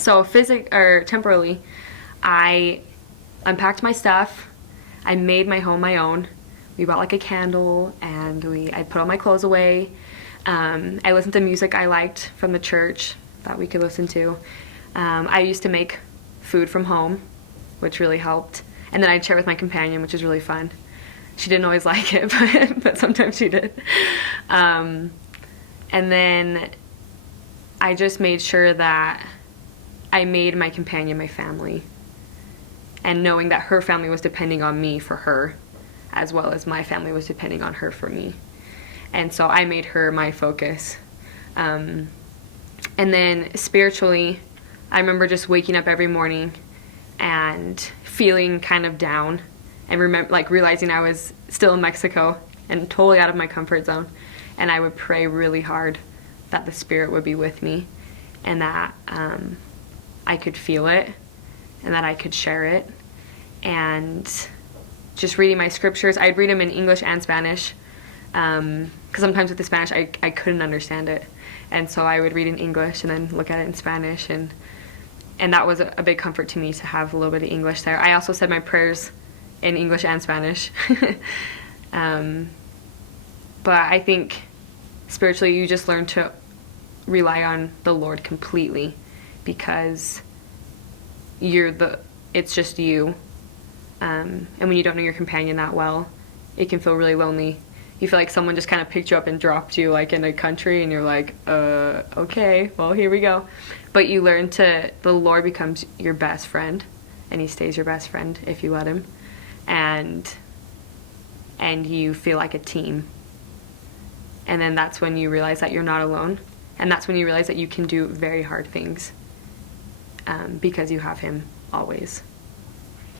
So temporarily, I unpacked my stuff. I made my home my own. We bought like a candle, and I put all my clothes away. I listened to music I liked from the church that we could listen to. I used to make food from home, which really helped. And then I'd share with my companion, which was really fun. She didn't always like it, but sometimes she did. And then I just made sure that I made my companion my family. And knowing that her family was depending on me for her, as well as my family was depending on her for me. And so I made her my focus. And then spiritually, I remember just waking up every morning and feeling kind of down, and realizing I was still in Mexico and totally out of my comfort zone. And I would pray really hard that the Spirit would be with me, and that I could feel it, and that I could share it. And just reading my scriptures, I'd read them in English and Spanish, because sometimes with the Spanish I couldn't understand it, and so I would read in English and then look at it in Spanish, and that was a big comfort to me to have a little bit of English there. I also said my prayers in English and Spanish. But I think spiritually you just learn to rely on the Lord completely, because it's just you. And when you don't know your companion that well, it can feel really lonely. You feel like someone just kind of picked you up and dropped you like in a country, and you're like, okay, well, here we go. But you learn the Lord becomes your best friend, and he stays your best friend if you let him. And you feel like a team. And then that's when you realize that you're not alone. And that's when you realize that you can do very hard things, because you have him always.